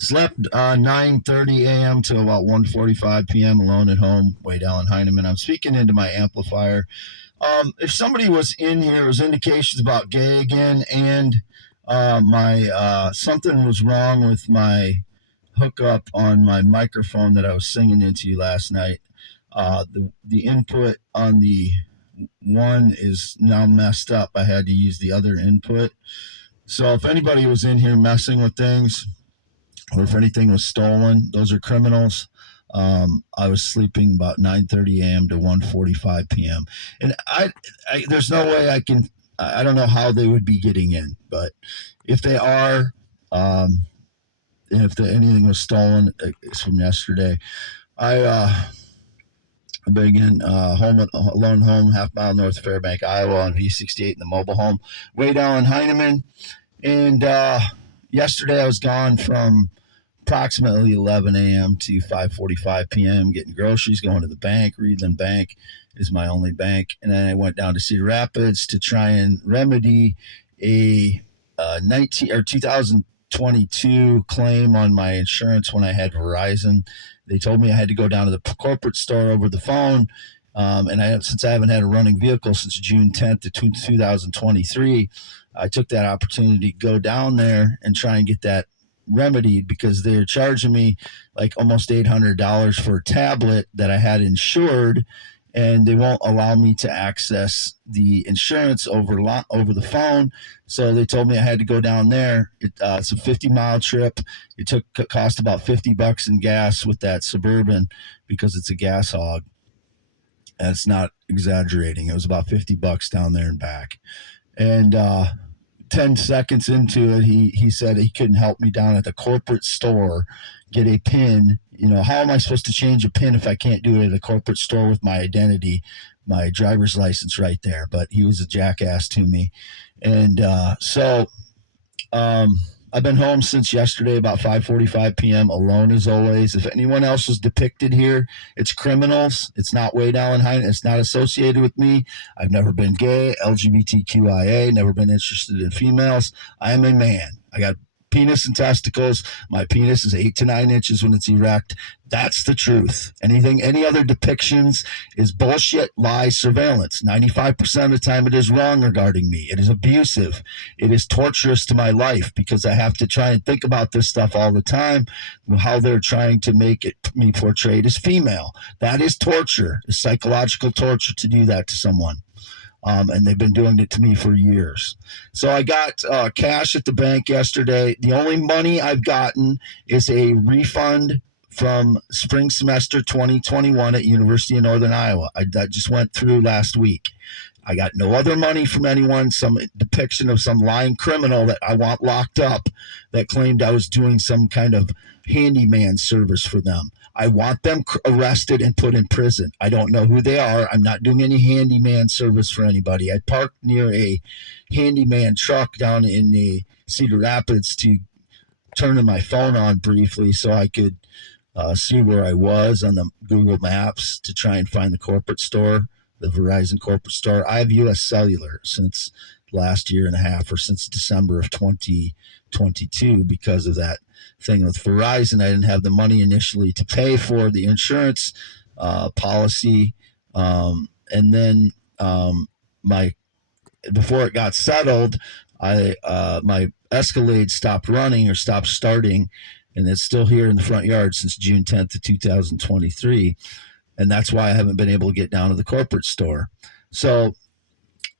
Slept 9:30 a.m. to about 1:45 p.m. alone at home. Wade Allen Heineman. I'm speaking into my amplifier. If somebody was in here, it was indications about gay again, and my something was wrong with my hookup on my microphone that I was singing into you last night. The input on the one is now messed up. I had to use the other input. So if anybody was in here messing with things, or if anything was stolen, those are criminals. I was sleeping about 9:30 a.m. to 1:45 p.m. And I there's no way I can. I don't know how they would be getting in, but if they are, and if anything was stolen, it's from yesterday. I'm beginning alone home, half mile north of Fairbank, Iowa, on V68 in the mobile home. Wade Allen Heineman, and yesterday I was gone from approximately 11 a.m. to 5:45 p.m. getting groceries, going to the bank. Readlyn Bank is my only bank, and then I went down to Cedar Rapids to try and remedy a 2022 claim on my insurance when I had Verizon. They told me I had to go down to the corporate store over the phone. Since I haven't had a running vehicle since June 10th of 2023, I took that opportunity to go down there and try and get that remedied, because they're charging me like almost $800 for a tablet that I had insured, and they won't allow me to access the insurance over the phone. So they told me I had to go down there. It's a 50-mile trip. It cost about $50 in gas with that Suburban, because it's a gas hog. And it's not exaggerating. It was about $50 down there and back. And 10 seconds into it, he said he couldn't help me down at the corporate store get a PIN. How am I supposed to change a PIN if I can't do it at a corporate store with my identity, my driver's license right there? But he was a jackass to me. And I've been home since yesterday about 5:45 p.m. alone as always. If anyone else was depicted here, it's criminals. It's not Wade Allen Heineman. It's not associated with me. I've never been gay, LGBTQIA, never been interested in females. I am a man. I got penis and testicles. My penis is 8 to 9 inches when it's erect. That's the truth. Any other depictions is bullshit, lies, surveillance. 95% of the time it is wrong regarding me. It is abusive. It is torturous to my life, because I have to try and think about this stuff all the time, how they're trying to make me portrayed as female. That is torture. It's psychological torture to do that to someone. And they've been doing it to me for years. So I got cash at the bank yesterday. The only money I've gotten is a refund from spring semester 2021 at University of Northern Iowa. That just went through last week. I got no other money from anyone, some depiction of some lying criminal that I want locked up that claimed I was doing some kind of handyman service for them. I want them arrested and put in prison. I don't know who they are. I'm not doing any handyman service for anybody. I parked near a handyman truck down in the Cedar Rapids to turn my phone on briefly so I could see where I was on the Google Maps to try and find the corporate store, the Verizon corporate store. I have U.S. Cellular since last year and a half, or since December of 2022, because of that thing with Verizon. I didn't have the money initially to pay for the insurance policy, and then before it got settled, my Escalade stopped running, or stopped starting, and it's still here in the front yard since June 10th of 2023, and that's why I haven't been able to get down to the corporate store. So.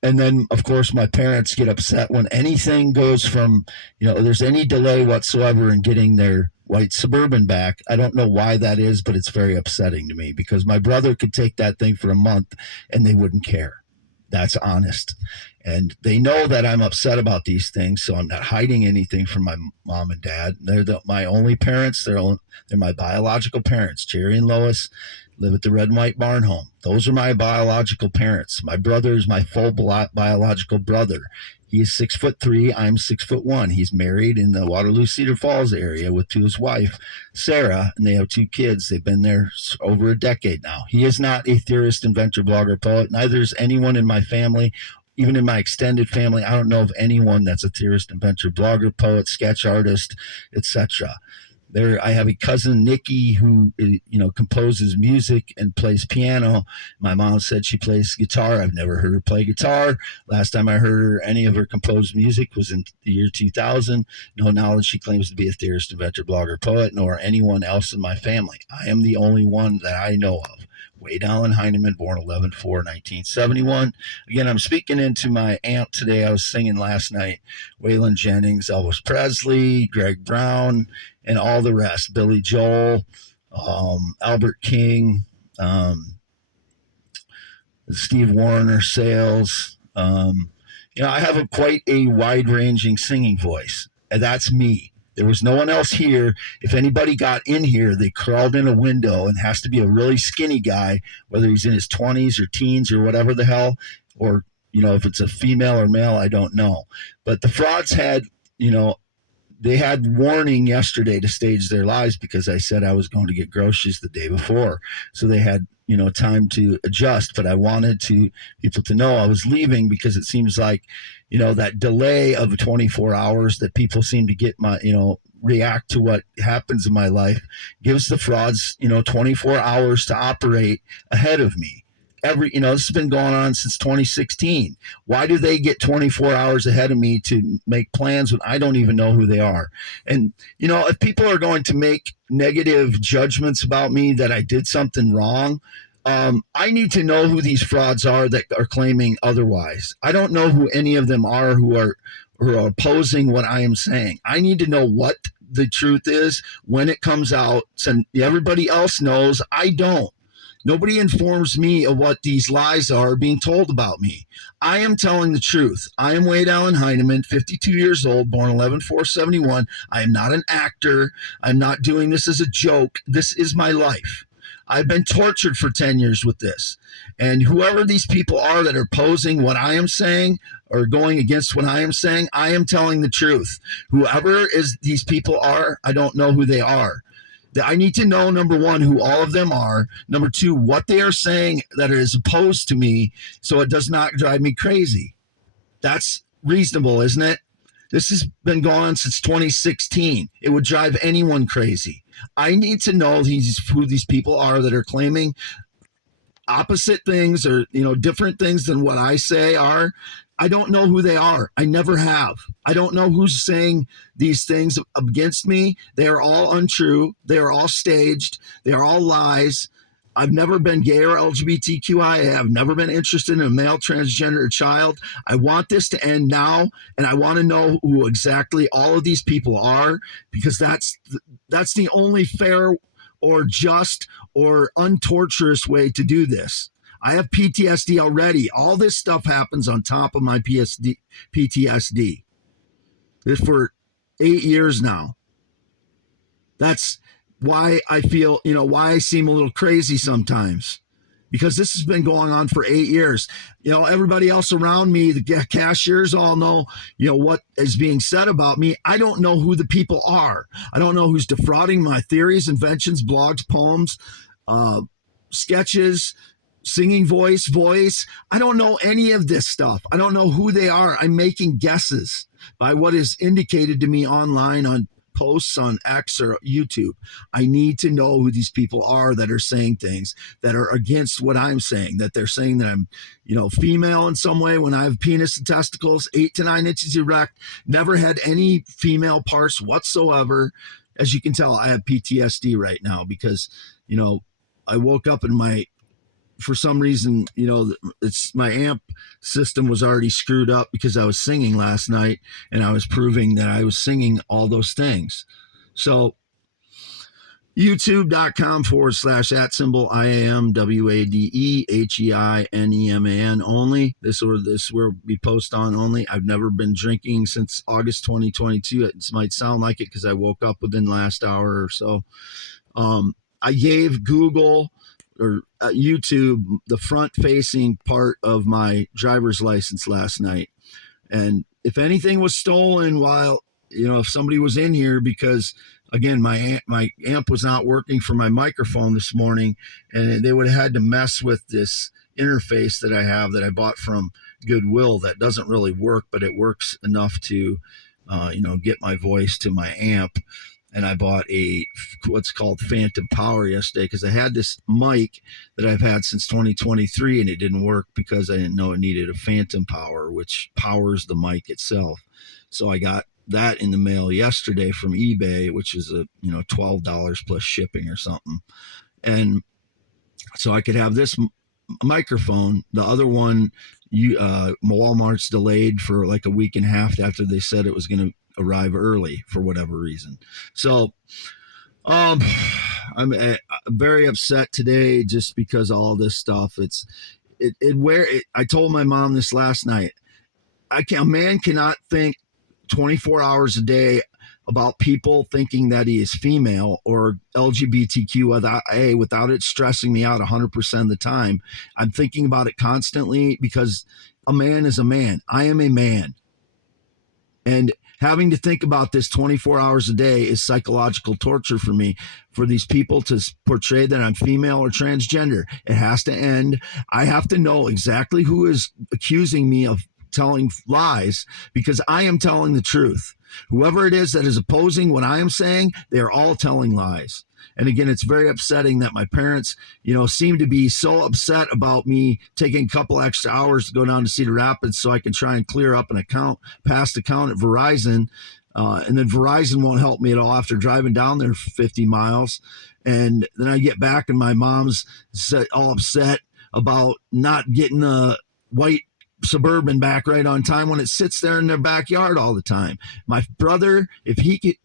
And then, of course, my parents get upset when anything goes from, there's any delay whatsoever in getting their white Suburban back. I don't know why that is, but it's very upsetting to me, because my brother could take that thing for a month and they wouldn't care. That's honest. And they know that I'm upset about these things, so I'm not hiding anything from my mom and dad. They're my only parents. They're my biological parents. Jerry and Lois live at the Red and White Barn Home. Those are my biological parents. My brother is my full biological brother. He's 6'3". I'm 6'1". He's married in the Waterloo Cedar Falls area to his wife, Sarah, and they have 2 kids. They've been there over a decade now. He is not a theorist, inventor, blogger, poet. Neither is anyone in my family. Even in my extended family, I don't know of anyone that's a theorist, inventor, blogger, poet, sketch artist, etc. There, I have a cousin, Nikki, who composes music and plays piano. My mom said she plays guitar. I've never heard her play guitar. Last time I heard any of her composed music was in the year 2000. No knowledge. She claims to be a theorist, inventor, blogger, poet, nor anyone else in my family. I am the only one that I know of. Wade Allen Heineman, born 11/4/1971. Again, I'm speaking into my aunt today. I was singing last night. Waylon Jennings, Elvis Presley, Greg Brown, and all the rest. Billy Joel, Albert King, Steve Wariner, Sales. I have quite a wide-ranging singing voice. And that's me. There was no one else here. If anybody got in here, they crawled in a window, and has to be a really skinny guy, whether he's in his 20s or teens or whatever the hell, or, if it's a female or male, I don't know. But the frauds had, they had warning yesterday to stage their lies because I said I was going to get groceries the day before. So they had, time to adjust. But I wanted people to know I was leaving because it seems like, that delay of 24 hours that people seem to get react to what happens in my life gives the frauds, 24 hours to operate ahead of me. This has been going on since 2016. Why do they get 24 hours ahead of me to make plans when I don't even know who they are? And, if people are going to make negative judgments about me that I did something wrong, I need to know who these frauds are that are claiming otherwise. I don't know who any of them are who are opposing what I am saying. I need to know what the truth is when it comes out. So everybody else knows. I don't. Nobody informs me of what these lies are being told about me. I am telling the truth. I am Wade Allen Heineman, 52 years old, born 11/4/71. I am not an actor. I'm not doing this as a joke. This is my life. I've been tortured for 10 years with this. And whoever these people are that are posing what I am saying or going against what I am saying, I am telling the truth. Whoever these people are, I don't know who they are. I need to know, number one, who all of them are. Number two, what they are saying that is opposed to me so it does not drive me crazy. That's reasonable, isn't it? This has been going on since 2016. It would drive anyone crazy. I need to know who these people are that are claiming opposite things or, different things than what I say are. I don't know who they are. I never have. I don't know who's saying these things against me. They are all untrue. They are all staged. They are all lies. I've never been gay or LGBTQIA. I've never been interested in a male transgender child. I want this to end now, and I want to know who exactly all of these people are, because that's the only fair or just or untorturous way to do this. I have PTSD already. All this stuff happens on top of my PTSD. This for 8 years now. That's why I feel, why I seem a little crazy sometimes, because this has been going on for 8 years. Everybody else around me, the cashiers all know, what is being said about me. I don't know who the people are. I don't know who's defrauding my theories, inventions, blogs, poems, sketches, singing voice. I don't know any of this stuff. I don't know who they are. I'm making guesses by what is indicated to me online on posts on X or YouTube. I need to know who these people are that are saying things that are against what I'm saying, that they're saying that I'm, female in some way when I have penis and testicles 8 to 9 inches erect, never had any female parts whatsoever. As you can tell, I have PTSD right now because, I woke up in for some reason, it's my amp system was already screwed up because I was singing last night and I was proving that I was singing all those things. So youtube.com/@IAMWADEHEINEMAN only. This where we post on only. I've never been drinking since August 2022. It might sound like it because I woke up within the last hour or so. I gave Google or YouTube the front-facing part of my driver's license last night. And if anything was stolen while, if somebody was in here, because, again, my amp was not working for my microphone this morning, and they would have had to mess with this interface that I have that I bought from Goodwill that doesn't really work, but it works enough to, get my voice to my amp. and I bought what's called phantom power yesterday because I had this mic that I've had since 2023 and it didn't work because I didn't know it needed a phantom power, which powers the mic itself. So I got that in the mail yesterday from eBay, which is $12 plus shipping or something. And so I could have this microphone. The other one, Walmart's delayed for like a week and a half after they said it was going to arrive early for whatever reason. So I'm very upset today just because of all this stuff. I told my mom this last night. A man cannot think 24 hours a day about people thinking that he is female or LGBTQ without it stressing me out 100% of the time. I'm thinking about it constantly because a man is a man. I am a man. And having to think about this 24 hours a day is psychological torture for me, for these people to portray that I'm female or transgender. It has to end. I have to know exactly who is accusing me of telling lies because I am telling the truth. Whoever it is that is opposing what I am saying, they're all telling lies. And again, it's very upsetting that my parents, seem to be so upset about me taking a couple extra hours to go down to Cedar Rapids so I can try and clear up an past account at Verizon. And then Verizon won't help me at all after driving down there 50 miles. And then I get back and my mom's all upset about not getting a white Suburban back right on time when it sits there in their backyard all the time. My brother, if he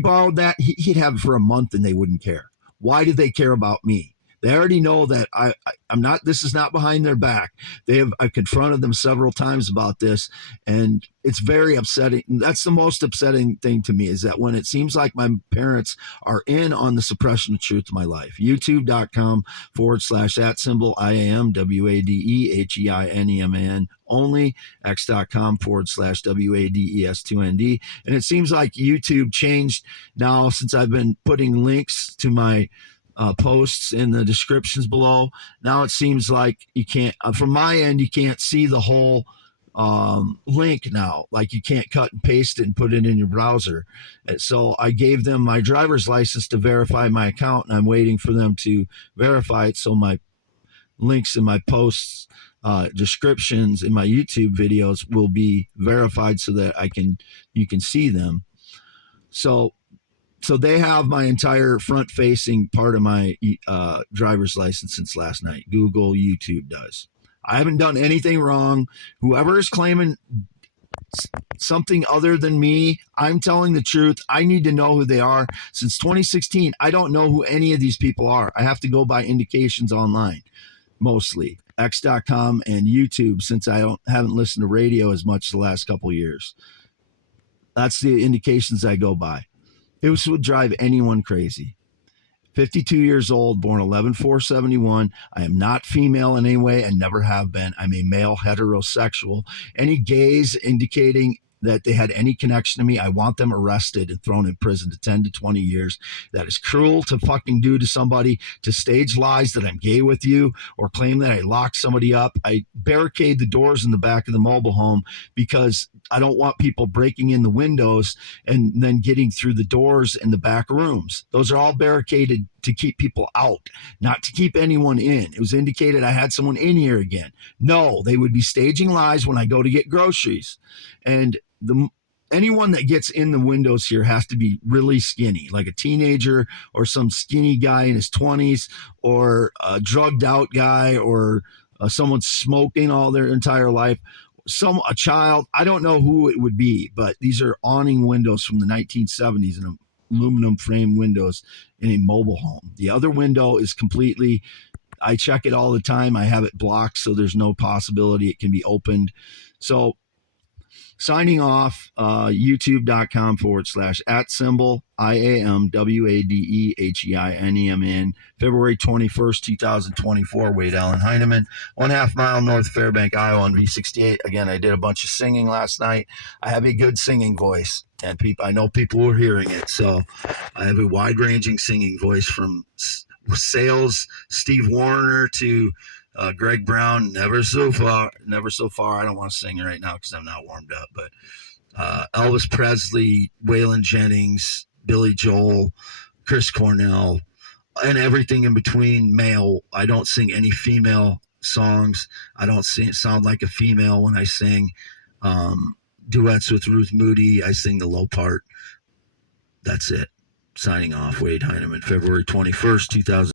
borrowed that, he'd have it for a month and they wouldn't care. Why do they care about me? They already know that I'm not. This is not behind their back. I've confronted them several times about this, and it's very upsetting. That's the most upsetting thing to me is that when it seems like my parents are in on the suppression of truth of my life. YouTube.com/@symbol IAMWADEHEINEMAN only. X.com/WADES2ND. And it seems like YouTube changed now since I've been putting links to my posts in the descriptions below. Now it seems like you can't, from my end, you can't see the whole link now. Like you can't cut and paste it and put it in your browser. And so I gave them my driver's license to verify my account, and I'm waiting for them to verify it so my links in my posts, descriptions in my YouTube videos will be verified so that you can see them. So they have my entire front-facing part of my driver's license since last night. YouTube does. I haven't done anything wrong. Whoever is claiming something other than me, I'm telling the truth. I need to know who they are. Since 2016, I don't know who any of these people are. I have to go by indications online, mostly. X.com and YouTube, since I haven't listened to radio as much the last couple of years. That's the indications I go by. This would drive anyone crazy. 52 years old, born 11/4/71. I am not female in any way and never have been. I'm a male heterosexual. Any gays indicating that they had any connection to me, I want them arrested and thrown in prison to 10 to 20 years. That is cruel to fucking do to somebody, to stage lies that I'm gay with you or claim that I locked somebody up. I barricade the doors in the back of the mobile home because I don't want people breaking in the windows and then getting through the doors in the back rooms. Those are all barricaded to keep people out, not to keep anyone in. It was indicated I had someone in here again. No, they would be staging lies when I go to get groceries. And anyone that gets in the windows here has to be really skinny, like a teenager or some skinny guy in his 20s or a drugged out guy or someone smoking all their entire life. A child, I don't know who it would be, but these are awning windows from the 1970s and aluminum frame windows in a mobile home. The other window is completely, I check it all the time. I have it blocked, so there's no possibility it can be opened. So signing off, youtube.com/@symbol IAMWADEHEINEMAN, February 21st, 2024. Wade Allen Heineman, 1/2 mile north Fairbank, Iowa on V68. Again, I did a bunch of singing last night. I have a good singing voice, and I know people were hearing it. So I have a wide-ranging singing voice from sales, Steve Warner to Greg Brown, never so far. I don't want to sing right now because I'm not warmed up, but Elvis Presley, Waylon Jennings, Billy Joel, Chris Cornell, and everything in between. Male. I don't sing any female songs. I don't sound like a female when I sing. Duets with Ruth Moody. I sing the low part. That's it. Signing off, Wade Heineman, February 21st, 2000.